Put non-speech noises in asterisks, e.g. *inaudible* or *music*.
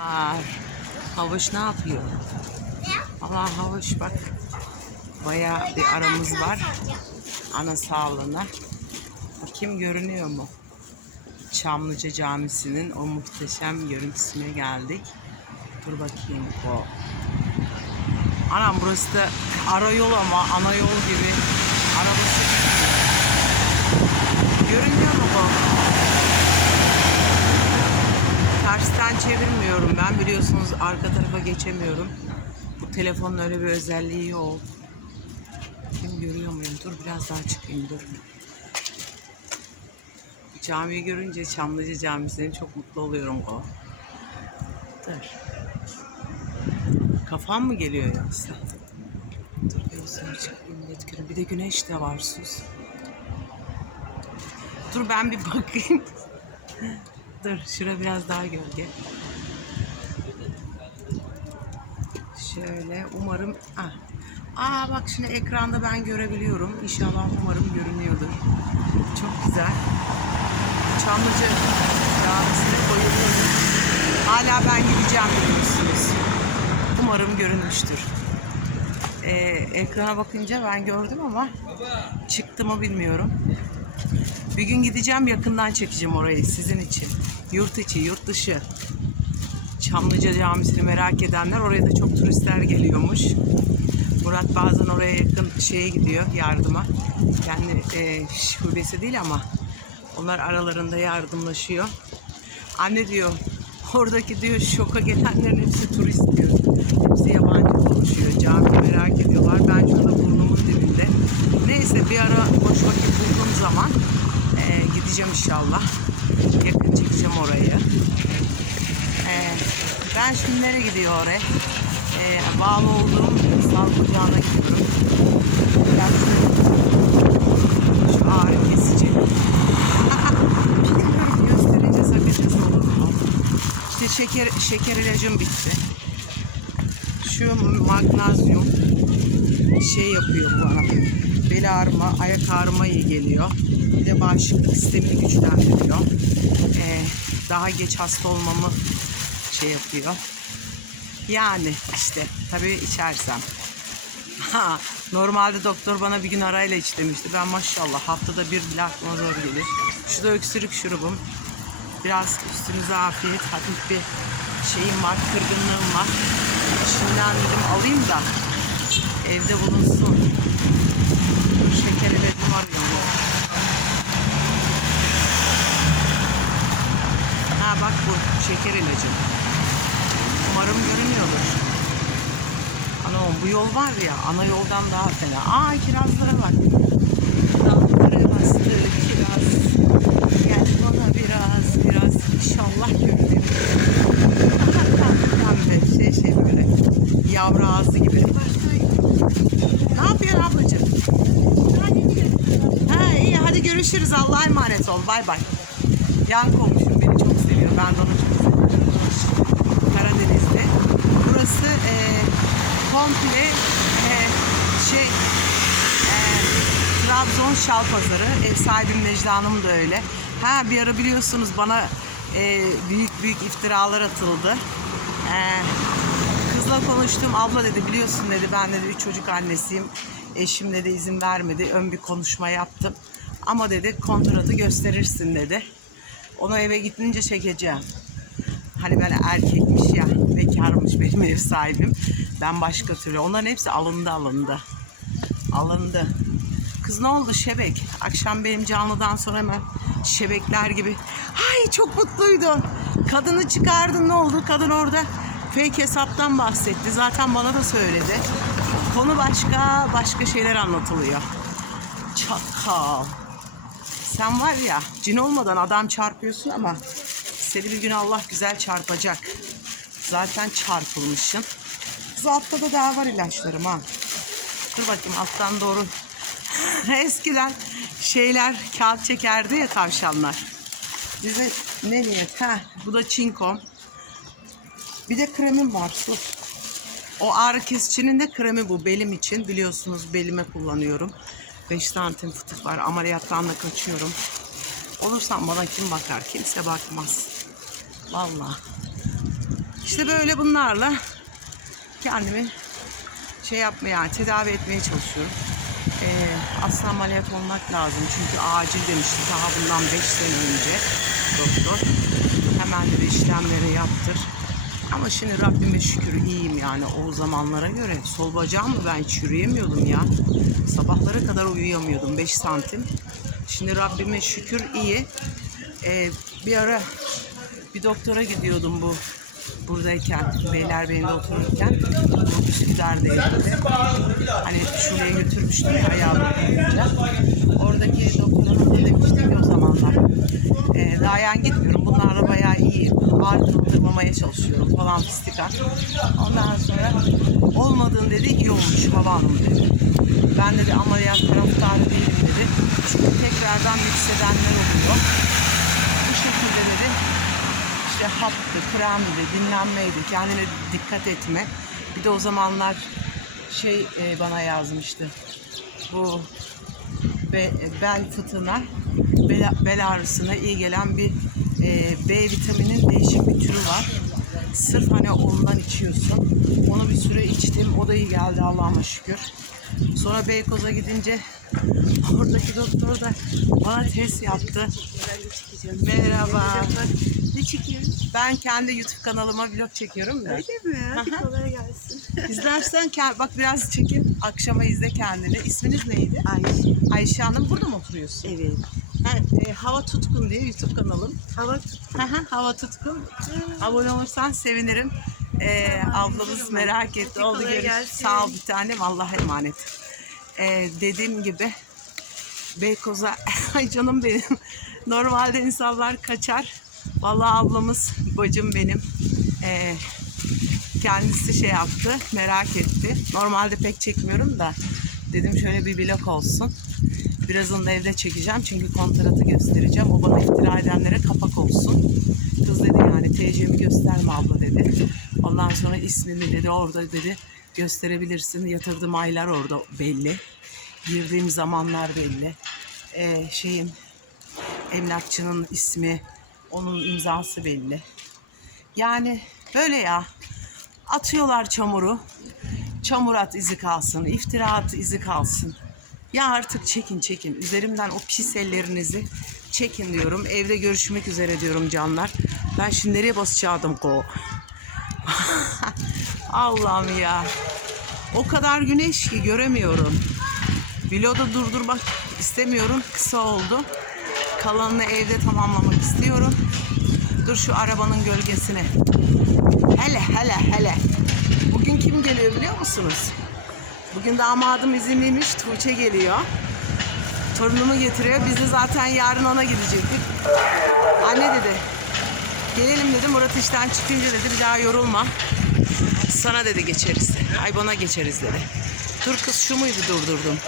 Aa, havuç ne yapıyor? Allah havuç bak. Bayağı bir aramız var. Ana sağlığına. Bakayım görünüyor mu? Çamlıca Camisi'nin o muhteşem görüntüsüne geldik. Dur bakayım o. Anam burası da ara yol ama ana yol gibi. Arabası Görünüyor mu bu? Tersten çevirmiyorum ben biliyorsunuz arka tarafa geçemiyorum. Bu telefonun öyle bir özelliği yok. Kim görüyor muyum? Dur biraz daha çıkayım dur. Camiyi görünce Çamlıca Camisi'ne çok mutlu oluyorum o. Dur. Kafam mı geliyor yoksa? Dur gözüm çıkayım. Bir de güneş de var sus. Dur ben bir bakayım. Dur şura biraz daha gölge. Şöyle umarım ah. Aa bak şimdi ekranda ben görebiliyorum. İnşallah umarım görünüyordur. Çok güzel. Çamlıca Camisi'ne bayılıyorum. Hala ben gideceğim biliyorsunuz. Umarım görünmüştür. Ee, ekrana bakınca ben gördüm ama çıktı mı bilmiyorum. Bir gün gideceğim yakından çekeceğim orayı sizin için. Yurt içi, yurt dışı. Çamlıca Camisi'ni merak edenler oraya da çok turistler geliyormuş. Murat bazen oraya yakın şeye gidiyor yardıma. Kendi e, şubesi değil ama onlar aralarında yardımlaşıyor. Anne diyor oradaki diyor şoka gelenlerin hepsi turist diyor. Hepsi yabancı konuşuyor. Cami merak ediyorlar. Ben şurada burnumun dibinde. Neyse bir ara boş vakit bulduğum zaman e, gideceğim inşallah. Orayı. E, ben şimdi nereye gidiyor oraya? E, bağlı olduğum sağlık ocağına gidiyorum. Ben şu ağrı kesici. *laughs* Bilmiyorum gösterince sakıncası olur mu? İşte şeker, şeker ilacım bitti. Şu magnezyum şey yapıyor bana. Bel ağrıma, ayak ağrıma iyi geliyor. Bir de bağışıklık sistemini güçlendiriyor. Ee, daha geç hasta olmamı şey yapıyor. Yani işte tabii içersem. Ha, normalde doktor bana bir gün arayla iç demişti. Ben maşallah haftada bir bile aklıma zor gelir. Şu da öksürük şurubum. Biraz üstünüze afiyet, hafif bir şeyim var, kırgınlığım var. Şimdiden dedim alayım da evde bulunsun. Şeker ilacım arıyorum. Ha bak bu şeker ilacım. Umarım görünüyordur. Ana bu yol var ya ana yoldan daha fena. Aa kirazlara bak. Dalları bastı kiraz. Gel bana biraz biraz inşallah görünüyor. Pembe şey şey böyle yavru ağzı gibi. Ne yapıyorsun ablacığım? Ha iyi hadi görüşürüz Allah'a emanet ol bay bay. Yan komşum beni çok seviyor ben de onu çok Burası e, komple e, şey e, Trabzon Şal Pazarı. Ev sahibim Necla Hanım da öyle. Ha bir ara biliyorsunuz bana e, büyük büyük iftiralar atıldı. E, kızla konuştum. Abla dedi biliyorsun dedi ben dedi üç çocuk annesiyim. Eşim dedi izin vermedi. Ön bir konuşma yaptım. Ama dedi kontratı gösterirsin dedi. Onu eve gidince çekeceğim. Hani böyle erkekmiş ya, bekarmış benim ev sahibim. Ben başka türlü. Onların hepsi alındı alındı. Alındı. Kız ne oldu şebek? Akşam benim canlıdan sonra hemen şebekler gibi. Ay çok mutluydun. Kadını çıkardın ne oldu? Kadın orada fake hesaptan bahsetti. Zaten bana da söyledi. Konu başka, başka şeyler anlatılıyor. Çakal. Sen var ya cin olmadan adam çarpıyorsun ama seni bir gün Allah güzel çarpacak. Zaten çarpılmışsın. Kız altta da daha var ilaçlarım ha. Dur bakayım alttan doğru. *laughs* Eskiden şeyler kağıt çekerdi ya tavşanlar. Bize ne niyet? Ha, bu da çinkom. Bir de kremim var sus. O ağrı kesicinin de kremi bu belim için. Biliyorsunuz belime kullanıyorum. 5 santim fıtık var. Ameliyattan da kaçıyorum. Olursam bana kim bakar? Kimse bakmaz. Vallahi. İşte böyle bunlarla kendimi şey yapmaya, yani tedavi etmeye çalışıyorum. Ee, aslında ameliyat olmak lazım çünkü acil demişti daha bundan 5 sene önce doktor. Hemen de işlemleri yaptır. Ama şimdi Rabbime şükür iyiyim yani o zamanlara göre. Sol bacağım mı ben hiç yürüyemiyordum ya. Sabahlara kadar uyuyamıyordum 5 santim. Şimdi Rabbime şükür iyi. Ee, bir ara bir doktora gidiyordum bu buradayken, Beylerbeyi'nde otururken. Bu Üsküdar'daydı. Hani şuraya götürmüştüm ya ayağımı koyunca. Oradaki doktorumuz da demişti ki o zamanlar. E, daha yani gitmiyorum. Bunlarla bayağı iyiyim. Ağrı kaldırmamaya çalışıyorum falan fistika. Ondan sonra olmadığın dedi iyi olmuş baba hanım dedi. Ben dedi ameliyat taraftarı değilim dedi. Çünkü tekrardan yükselenler oluyor. İşte haptı, kremdi, dinlenmeydi, kendine dikkat etme. Bir de o zamanlar şey e, bana yazmıştı. Bu be, bel fıtığına, bel, bel ağrısına iyi gelen bir e, B vitaminin değişik bir türü var. Sırf hani ondan içiyorsun. Onu bir süre içtim. O da iyi geldi Allah'ıma şükür. Sonra Beykoz'a gidince oradaki doktor da bana test yaptı. Merhaba. Ne çekiyorsun? Ben kendi YouTube kanalıma vlog çekiyorum da. Öyle mi? Hadi Aha. kolay gelsin. *laughs* İzlersen kend- bak biraz çekin. Akşama izle kendini. İsminiz neydi? Ayşe. Ayşe Hanım burada mı oturuyorsun? Evet. Ha, e, Hava Tutkun diye YouTube kanalım. Hava tut. Aha, Hava Tutkun. Abone olursan sevinirim. Ee, ablamız merak etti. Hadi Oldu kolay görüş. gelsin. Sağ ol bir tanem. Allah'a emanet. Ee, dediğim gibi Beykoz'a *laughs* ay canım benim. Normalde insanlar kaçar. Vallahi ablamız, bacım benim. Ee, kendisi şey yaptı, merak etti. Normalde pek çekmiyorum da dedim şöyle bir vlog olsun. Birazını da evde çekeceğim çünkü kontratı göstereceğim. O bana iftira edenlere kapak olsun. Kız dedi yani TC'mi gösterme abla dedi. Ondan sonra ismimi dedi orada dedi gösterebilirsin. Yatırdığım aylar orada belli. Girdiğim zamanlar belli. Ee, şeyin emlakçının ismi, onun imzası belli. Yani böyle ya. Atıyorlar çamuru. Çamur at izi kalsın. iftira at izi kalsın. Ya artık çekin çekin. Üzerimden o pis ellerinizi çekin diyorum. Evde görüşmek üzere diyorum canlar. Ben şimdi nereye basacaktım ko? *laughs* Allah'ım ya. O kadar güneş ki göremiyorum. Vlogu durdurmak istemiyorum. Kısa oldu. Kalanını evde tamamlamak istiyorum. Dur şu arabanın gölgesine. Hele hele hele. Bugün kim geliyor biliyor musunuz? Bugün damadım izinliymiş. Tuğçe geliyor. Torunumu getiriyor. Biz de zaten yarın ona gidecektik. Anne dedi. Gelelim dedi. Murat işten çıkınca dedi bir daha yorulma. Sana dedi geçeriz. Ay bana geçeriz dedi. Dur kız şu muydu durdurdum.